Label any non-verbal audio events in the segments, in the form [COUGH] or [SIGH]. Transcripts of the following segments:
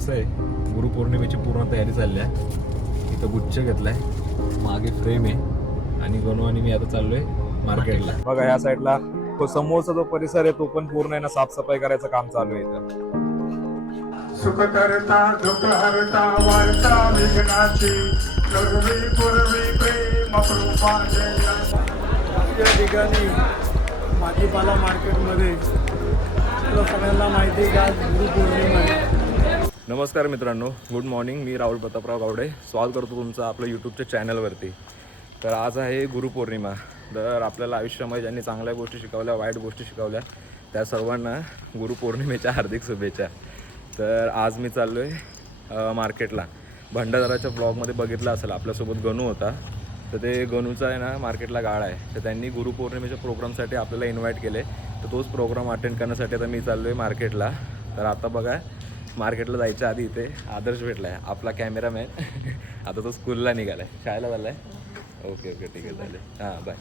कसं आहे गुरुपौर्णिमेची पूर्ण तयारी चालली आहे. इथं गुच्छ घेतलाय. मागे फ्रेम आहे. आणि गणू आणि मी आता चाललोय मार्केटला बघा या साईडला तो समोरचा जो परिसर आहे तो पण पूर्ण आहे ना साफसफाई करायचं काम चालू आहे इथं. सुख करता दुःख हरता वार्ता विघ्नाची पूर्वी पूर्वी प्रेम कृपा या ठिकाणी भाजीपाला मार्केटमध्ये आपल्या सगळ्यांना माहिती आहे की आज गुरुपौर्णिमा आहे. नमस्कार मित्रांनो गुड मॉर्निंग मी राहुल प्रतापराव गावडे. स्वागत करतो तुमचं आपलं यूट्यूबच्या चॅनलवरती तर आज आहे गुरुपौर्णिमा तर आपल्याला आयुष्यामध्ये ज्यांनी चांगल्या गोष्टी शिकवल्या वाईट गोष्टी शिकवल्या त्या सर्वांना गुरुपौर्णिमेच्या हार्दिक शुभेच्छा. तर आज मी चाललो आहे मार्केटला भंडाराच्या ब्लॉगमध्ये बघितलं असेल आपल्यासोबत गणू होता. तर ते गणूचा आहे ना मार्केटला गाळा आहे. तर त्यांनी गुरुपौर्णिमेच्या प्रोग्रामसाठी आपल्याला इन्व्हाइट केले. तर तोच प्रोग्राम अटेंड करण्यासाठी आता मी चाललो आहे मार्केटला तर आता बघा मार्केटला जायच्या आधी इथे आदर्श भेटला आहे आपला कॅमेरामॅन. [LAUGHS] आता तो स्कूलला निघाला आहे शाळेला झाला आहे ओके ओके ठीक आहे चालेल. हां बाय.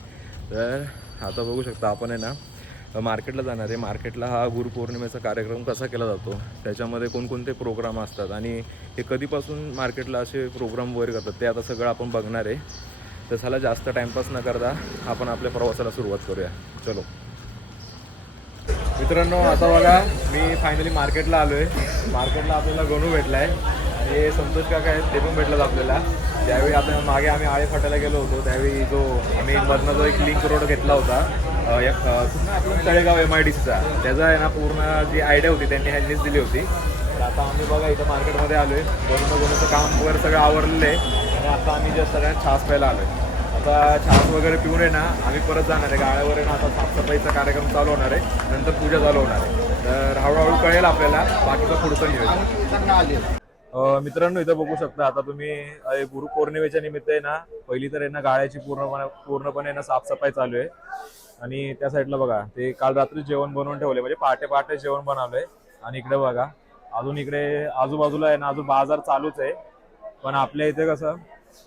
तर आता बघू शकता आपण आहे ना मार्केटला जाणार आहे. मार्केटला हा गुरुपौर्णिमेचा कार्यक्रम कसा केला जातो? त्याच्यामध्ये कोणकोणते प्रोग्राम असतात? आणि हे कधीपासून मार्केटला असे प्रोग्राम वगैरे करतात? ते आता सगळं आपण बघणार आहे. तर चला जास्त टाईमपास न करता आपण आपल्या प्रवासाला सुरुवात करूया. चलो. मित्रांनो आता बघा मी फायनली मार्केटला आलो आहे मार्केटला आपल्याला गणू भेटला आहे आणि संतोष काका आहेत ते पण भेटलं आपल्याला. त्यावेळी आता मागे आम्ही आळे फाटायला गेलो होतो. त्यावेळी जो आम्ही मधनं जो एक लिंक रोड घेतला होता आपलं एक, तळेगाव एम आय डी सीचा त्याचा आहे ना पूर्ण जी आयडिया होती त्यांनी ह्यांनीच दिली होती. तर आता आम्ही बघा इथं मार्केटमध्ये आलो आहे गणू गणूचं काम वगैरे सगळं आवरलेलं आहे. आणि आता आम्ही जस्ट सगळ्यांना छास प्यायला आलो आहे आता छास वगैरे पिऊन आहे ना आम्ही परत जाणार आहे. गाळ्यावर आहे ना आता साफसफाईचा कार्यक्रम चालू होणार आहे. नंतर पूजा चालू होणार आहे. तर हळूहळू कळेल आपल्याला बाकीचं पुढचं नियोजन मित्रांनो इथं बघू शकता आता तुम्ही गुरु पौर्णिमेच्या निमित्त आहे ना पहिली तर आहे ना गाळ्याची पूर्णपणे पूर्णपणे ना साफसफाई चालू आहे. आणि त्या साईडला बघा ते काल रात्री जेवण बनवून ठेवले म्हणजे पहाटे पहाटे जेवण बनवलंय. आणि इकडे बघा अजून इकडे आजूबाजूला आहे ना अजून बाजार चालूच आहे. पण आपल्या इथे कसं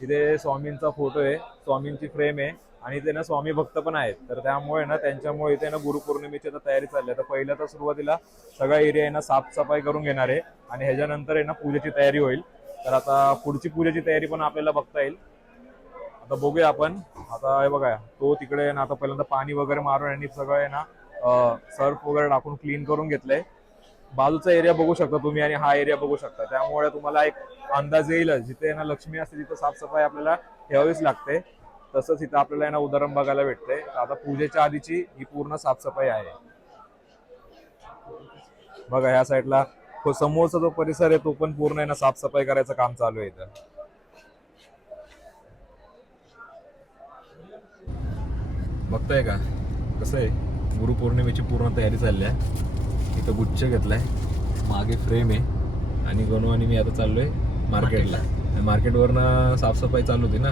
इथे स्वामींचा फोटो आहे स्वामींची फ्रेम आहे आणि इथे ना स्वामी भक्त पण आहेत. तर त्यामुळे ना त्यांच्यामुळे इथे ना गुरुपौर्णिमेची आता तयारी चालली आहे. तर पहिल्या तर सुरुवातीला सगळा एरिया आहे ना साफसफाई करून घेणार आहे आणि ह्याच्यानंतर आहे ना पूजेची तयारी होईल. तर आता पुढची पूजेची तयारी पण आपल्याला बघता येईल. आता बघूया आपण. आता हे बघा तो तिकडे ना आता पहिल्यांदा पाणी वगैरे मारून आणि सगळं आहे ना सर्फ वगैरे टाकून क्लीन करून घेतलंय. बाजूचा एरिया बघू शकता तुम्ही आणि हा एरिया बघू शकता. त्यामुळे तुम्हाला एक अंदाज येईलच जिथे ना लक्ष्मी असते तिथं साफसफाई आपल्याला ठेवावीच लागते. तसंच इथं आपल्याला ना उदाहरण बघायला भेटते. आता पूजेच्या आधीची ही पूर्ण साफसफाई आहे. बघा ह्या साईडला तो समोरचा जो परिसर आहे तो पण पूर्ण आहे ना साफसफाई करायचं काम चालू आहे इथं. बघताय का? कसं आहे? गुरुपौर्णिमेची पूर्ण तयारी चालली आहे. इथं गुच्छ घेतलाय. मागे फ्रेम आहे. आणि गणू आणि मी आता चाललोय मार्केटला मार्केटवरनं साफसफाई चालू होती ना.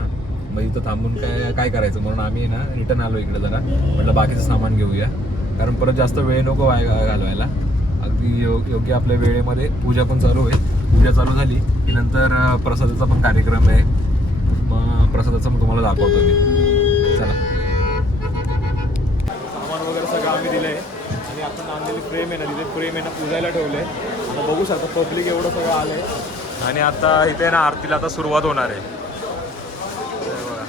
मग इथं थांबून काय काय करायचं? म्हणून आम्ही ना रिटर्न आलो इकडे जरा. म्हटलं बाकीचं सामान घेऊया. कारण परत जास्त वेळ नको वाय घालवायला. अगदी यो- योग्य आपल्या वेळेमध्ये पूजा पण चालू आहे. पूजा चालू झाली. की नंतर प्रसादाचा पण कार्यक्रम आहे. मग प्रसादाचं पण तुम्हाला दाखवतो मी. चला. सामान वगैरे सगळं आम्ही आणि आपण आणलेली फ्रेम आहे ना तिथे फ्रेम आहे ना पुजायला ठेवले आता बघू शकता पब्लिक एवढं सगळं आहे आणि आता इथे ना आरतीला आता सुरुवात होणार आहे बघा.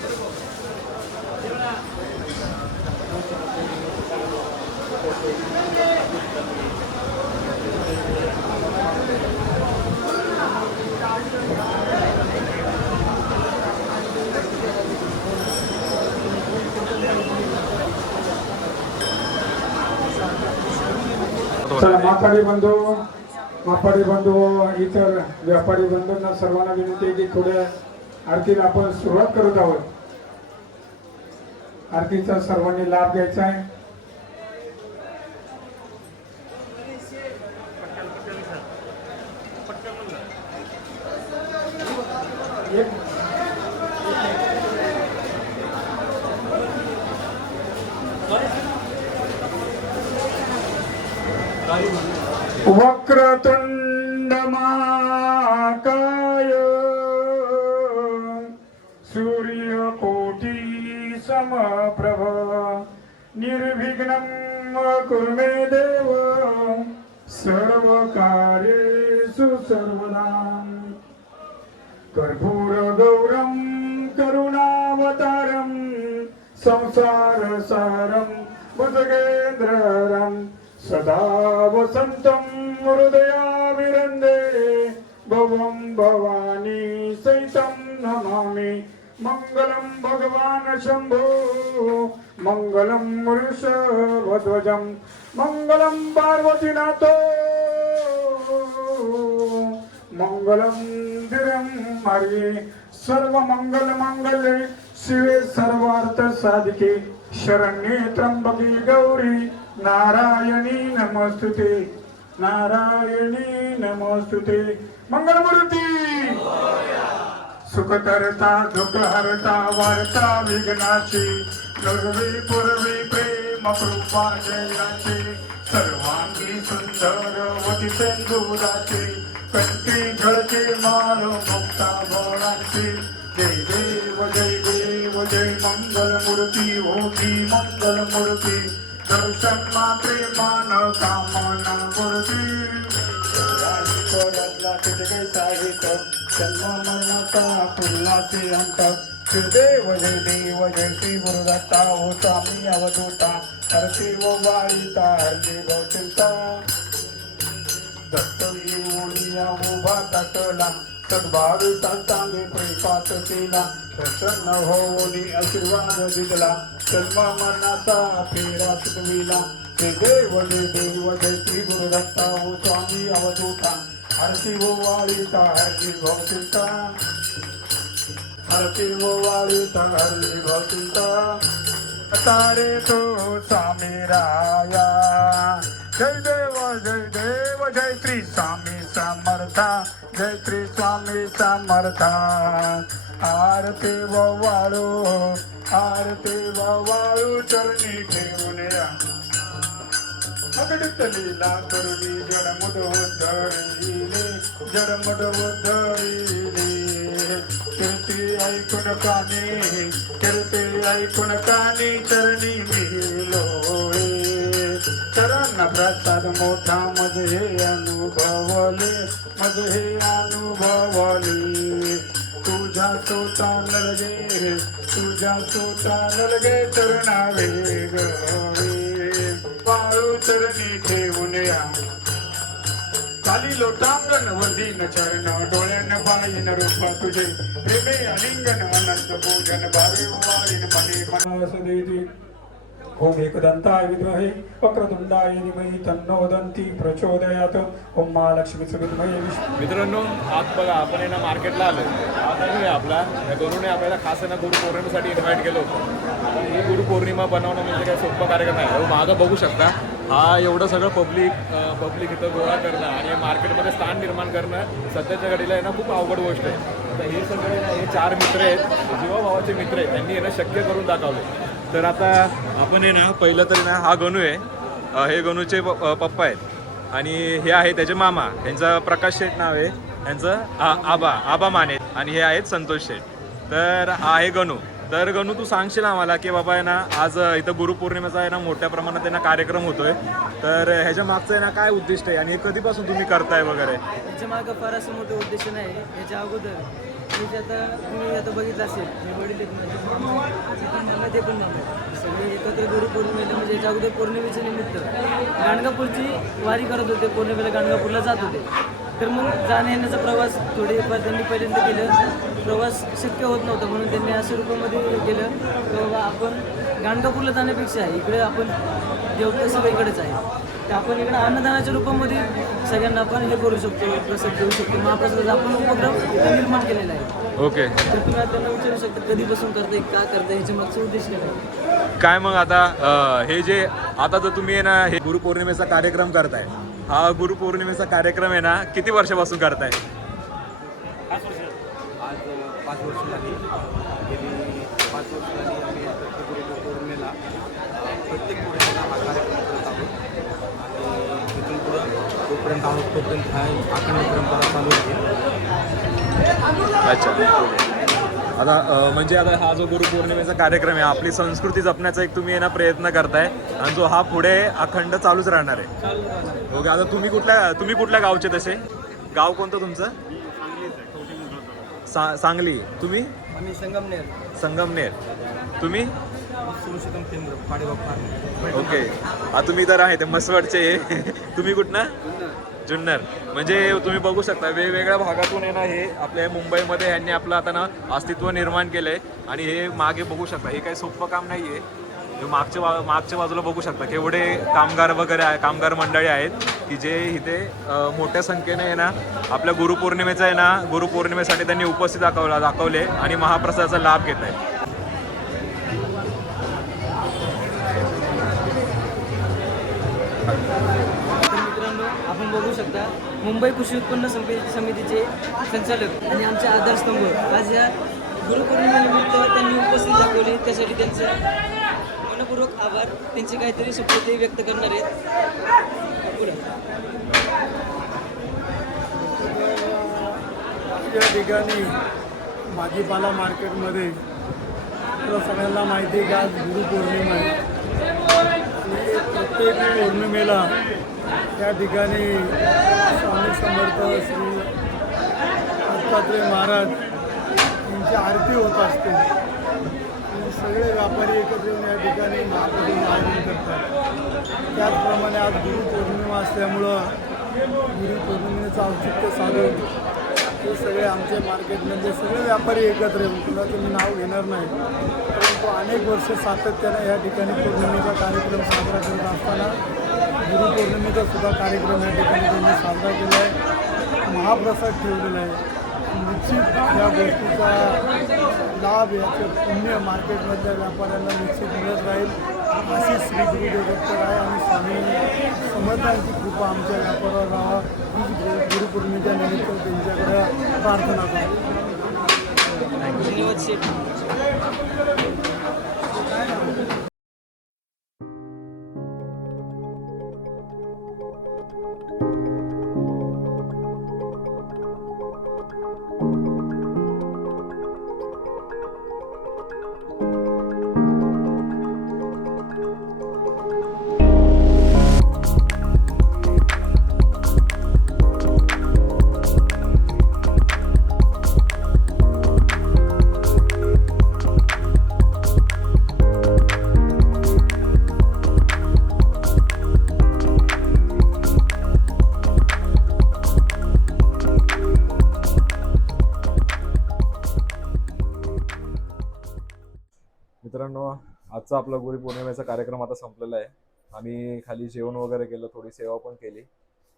चला माथाडी बंधू मापाडी बंधू व इतर व्यापारी बंधूंना सर्वांना विनंती आहे की थोड्या आरतीला आपण सुरुवात करत आहोत. आरतीचा सर्वांनी लाभ घ्यायचा आहे. वक्रतुण्डमाकाय महाकाय सूर्यकोटी समप्रभ निर्विघ्नं कुरु मे देव। सर्वकार्येषु सर्वदा। कर्पूर गौरम करुणावतारम संसार सदा वसंतम हृदयाभिरन्दे भवं भवानी सहितं नमामि। मङ्गलं भगवान् शम्भो मङ्गलं वृषभध्वजं मङ्गलं पार्वतीनाथो मङ्गलं धिरं हरे। सर्वमङ्गलमङ्गले शिवे सर्वार्थसाधिके शरण्ये त्र्यम्बके गौरी। नारायणी नमस्तुते. नारायणी नमस्तुते. मंगलमूर्ती. सुखकर्ता दुःखहर्ता वार्ता विघ्नाची पूर्वी पूर्वी प्रेम कृपा जयाची सर्वांगी सुंदर वती सिंदुराची कंठी झळके माळ मुक्ता बळाची जय देव जय देव जय मंगल मूर्ती होती मंगल मूर्ती दर्शन मात्रे मान कामना मूर्ती राजकोटला तिथे साहित जन्म मरणाचा फुलाचे अंत देव जय देव जय श्री गुरुदत्ता हो स्वामी अवधूता. हरते व वाळीता हरते गौचिंता दत्त येऊनिया उभा प्रेपात केला प्रसन्न होऊनी आशीर्वाद दिला जन्मा मनाचा फेरा चुकविला ते देव दे देव दे श्री गुरुदत्ता हो स्वामी अवधूता. हरती वो वाळीता हरती गौचिंता हरती वो वाळीता हरती गौचिंता तारे तो स्वामी राया. जय देव जय देव जय श्री स्वामी समर्था. जय श्री स्वामी समर्था. आरते व वाळू आरती वाळू चरणी ठेवून या. अगडित लीला करुणी जडमुड उद्धरिले जडमुड उद्धरिले कीर्ती ऐकून काने कीर्ती ऐकून काने चरणी मिलोळे चरण प्रसाद मोठा मध्ये अनुभवले मध्ये अनुभवले. तुझ्या सोता नलगे तुझ्या सोता नलगे चरणा वेगवे वाळू चरणी ठेवून या काली लोटांगण वदीन चरण डोळ्यान पाळीन रूप तुझे प्रेमे अलिंगन अनंत पूजन भावे वाळीन मने मन ओम एकदंताय विद्महे वक्रतुंडाय धीमहि तन्नो दन्ति प्रचोदयात। ओम महालक्ष्मीच विद्महे विष्णु। मित्रांनो आज बघा आपण आहे ना मार्केटला आलोय. हा आहे आपला. या गणूने आपल्याला खास ना गुरु पौर्णिमेसाठी इन्व्हाइट केलं होतं. ही गुरु गुरुपौर्णिमा बनवणं म्हणजे काय सोपं कार्यक्रम आहे अहो, मागं बघू शकता. हा एवढं सगळं पब्लिक पब्लिक इथं गोळा करणं आणि मार्केटमध्ये स्थान निर्माण करणं सध्याच्या घडीला आहे ना खूप अवघड गोष्ट आहे. तर हे सगळे हे चार मित्र आहेत. जीवाभावाचे मित्र आहेत. त्यांनी यांना शक्य करून दाखवले तर आता आपण आहे ना पहिलं तरी ना हा गणू आहे. हे गणूचे पप्पा आहेत. आणि हे आहे त्याचे मामा. यांचं प्रकाश शेठ नाव आहे. यांचं आ- आबा आबा माने आणि हे आहेत संतोष शेठ. तर हा आहे गणू. तर गणू तू सांगशील आम्हाला की बाबा आहे ना आज इथं गुरुपौर्णिमेचा आहे ना मोठ्या प्रमाणात आहे ना कार्यक्रम होतोय. तर ह्याच्या मागचं आहे ना काय उद्दिष्ट आहे? आणि हे कधीपासून तुम्ही करताय वगैरे? याच्या मागं फार असं मोठं उद्दिष्ट नाही. याच्या अगोदर. म्हणजे आता तुम्ही आता बघितलं असेल मी वडील ते म्हणजे पण मामा सगळे एकत्र गुरुपौर्णिमेला म्हणजे याच्या अगोदर पौर्णिमेच्या निमित्त. गाणगापूरची वारी करत होते पौर्णिमेला गाणगापूरला जात होते. तर मग जाण्या येण्याचा प्रवास थोडेफार त्यांनी पहिल्यांदा केलं. प्रवास शक्य होत नव्हता म्हणून त्यांनी अशा रूपामध्ये केलं. की बाबा आपण गाणगापूरला जाण्यापेक्षा इकडे आपण देवता सगळीकडेच आहे. तर आपण इकडे अन्नदानाच्या रूपामध्ये सगळ्यांना आपण हे करू शकतो प्रसाद देऊ शकतो. महाप्रसादाचा आपण उपक्रम इथं निर्माण केलेला आहे. ओके. तर तुम्ही आता त्यांना विचारू शकता कधीपासून करताय का करताय ह्याच्या मागचा उद्देश काय काय मग आता अ, हे जे आता जर तुम्ही आहे ना हे गुरुपौर्णिमेचा कार्यक्रम करताय. हा गुरुपौर्णिमेचा कार्यक्रम आहे ना किती वर्षापासून करताय? आज पाच वर्ष झाली गेली पाच वर्ष झाली आम्ही प्रत्येक गुरु पौर्णिमेला अ, प्रत्येक पौर्णिमेला हा कार्यक्रम करत आहोत आणि तिथून पुढं तोपर्यंत आहोत तोपर्यंत हा अखंड परंपरा चालू राहील अच्छा. आता म्हणजे आता हा जो गुरुपौर्णिमेचा कार्यक्रम आहे आपली संस्कृती जपण्याचा एक तुम्ही आहे ना प्रयत्न करताय आणि जो हा पुढे अखंड चालूच राहणार आहे. ओके आता तुम्ही कुठल्या तुम्ही कुठल्या गावचे तसे? गाव कोणतं तुमचं? सा सांगली. तुम्ही? संगमनेर. संगमनेर. तुम्ही? ओके. तुम्ही तर आहे ते मसवडचे तुम्ही कुठनं? जुन्नर. म्हणजे तुम्ही बघू शकता वेगवेगळ्या भागातून आहे ना हे आपल्या मुंबईमध्ये यांनी आपलं आता ना अस्तित्व निर्माण केलंय. आणि हे मागे बघू शकता हे काही सोपं काम नाही आहे मागच्या बा मागच्या बाजूला बघू शकता केवढे कामगार वगैरे आहे कामगार मंडळी आहेत की जे इथे मोठ्या संख्येने आहे ना आपल्या गुरुपौर्णिमेचा आहे ना गुरुपौर्णिमेसाठी त्यांनी उपस्थित दाखवला दाखवले आणि महाप्रसादाचा लाभ घेत आहे मुंबई कृषी उत्पन्न समिती समितीचे संचालक आणि आमचे आधारस्तंभ आज या गुरुपौर्णिमेनिमित्त त्यांनी उपस्थित दाखवली. त्यासाठी त्यांचे मनपूर्वक आभार. त्यांचे काहीतरी शब्द ते व्यक्त करणार आहेत. पुढे. या ठिकाणी भाजीपाला मार्केटमध्ये सगळ्यांना माहिती आहे की आज गुरुपौर्णिमा आहे. प्रत्येक पौर्णिमेला त्या ठिकाणी स्वामी समर्थ श्री दत्तात्रय महाराज यांची आरती होत असते. आणि सगळे व्यापारी एकत्र येऊन या ठिकाणी महाप्रभू आयोजन करतात. त्याचप्रमाणे आज गुरुपौर्णिमा असल्यामुळं गुरुपौर्णिमेचं औचित्य साधून ते सगळे आमचे मार्केटमधले सगळे व्यापारी एकत्र येऊन कुणाचं मी नाव घेणार नाही. परंतु अनेक वर्ष सातत्यानं या ठिकाणी पौर्णिमेचा कार्यक्रम साजरा करत असताना गुरुपौर्णिमेचा सुद्धा कार्यक्रम या ठिकाणी त्यांनी साजरा केला आहे. महाप्रसाद ठेवलेला आहे. निश्चित या गोष्टीचा लाभ याचं पुण्य मार्केटमधल्या व्यापाऱ्यांना निश्चित मिळत राहील. अशी श्री गुरुदेव दत्त राय आणि स्वामी समर्थांची कृपा आमच्या व्यापारावर राहा हीच गुरु- गुरुपौर्णिमेच्या निमित्त त्यांच्याकडे प्रार्थना करतो धन्यवाद मित्रांनो आजचा आपला गुरुपौर्णिमेचा कार्यक्रम आता संपलेला आहे. आम्ही खाली जेवण वगैरे केलं थोडी सेवा पण केली.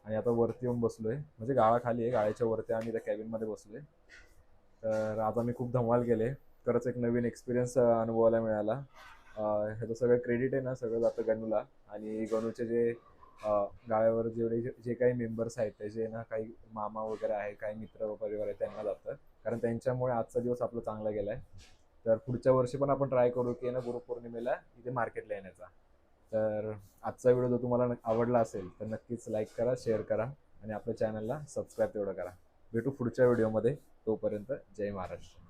आणि आता वरती येऊन बसलोय. म्हणजे गाळाखाली आहे गाळ्याच्या वरती आम्ही त्या कॅबिनमध्ये बसलोय. तर आज आम्ही खूप धमाल केले. खरंच एक नवीन एक्सपिरियन्स अनुभवायला मिळाला. ह्याचं सगळं क्रेडिट आहे ना सगळं जातं गणूला. आणि गणूचे जे गाळ्यावर जेवढे जे- जे काही मेंबर्स आहेत त्याचे ना काही मामा वगैरे आहे काही मित्र परिवार आहे त्यांना जातं. कारण त्यांच्यामुळे आजचा दिवस आपला चांगला गेला आहे तर पुढच्या वर्षी पण आपण ट्राय करू की ना गुरुपौर्णिमेला इथे मार्केटला येण्याचा. तर आजचा व्हिडिओ जर तुम्हाला आवडला असेल तर नक्कीच लाईक करा शेअर करा आणि आपल्या चॅनलला सबस्क्राईब तेवढं करा. भेटू पुढच्या व्हिडिओमध्ये तोपर्यंत जय महाराष्ट्र.